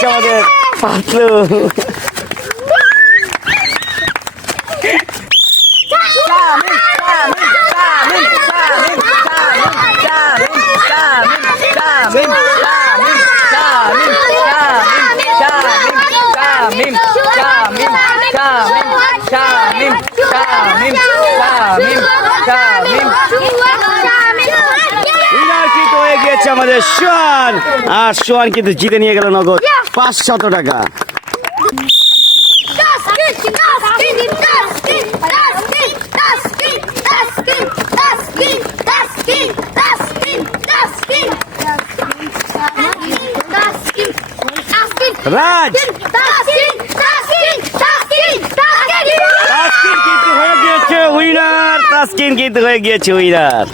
গিয়েছে আমাদের পাতলু। আমাদের সোহান, আর সোহান কিন্তু জিতে নিয়ে গেল নগদ 500 টাকা। রাজ তাসকিন কিন্তু হয়ে গিয়েছে উইনার, তাসকিন কিন্তু হয়ে গিয়েছে উইনার।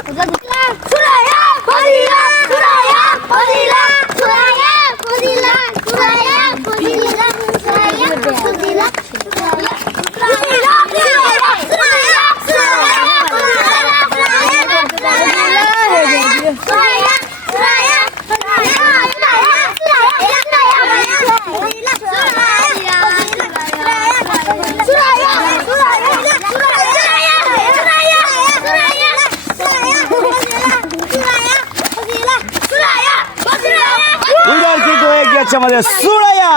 উইনার কিন্তু হয়ে গিয়েছে আমাদের সুরাইয়া।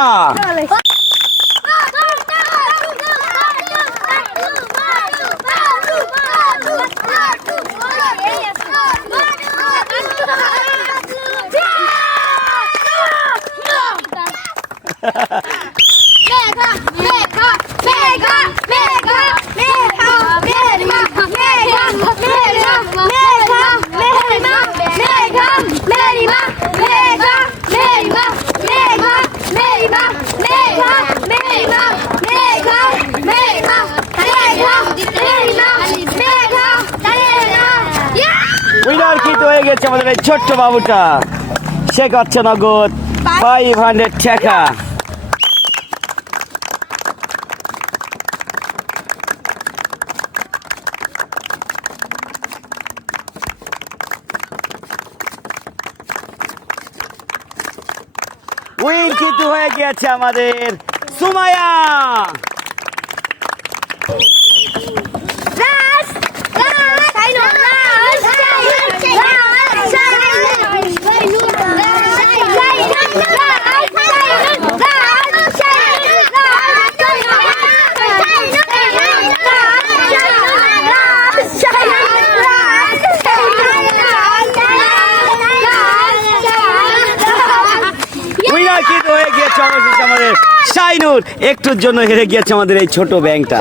উইনার কিন্তু হয়ে গেছে আমাদের এই ছোট্ট বাবুটা, সে করছে নগদ 500 টাকা। উইন কিন্তু হয়ে গিয়েছে আমাদের সুমাইয়া। কিন্তু হয়ে গিয়েছে আমাদের শাইনুর, একটুর জন্য হেরে গিয়েছে আমাদের এই ছোট ব্যাংকটা।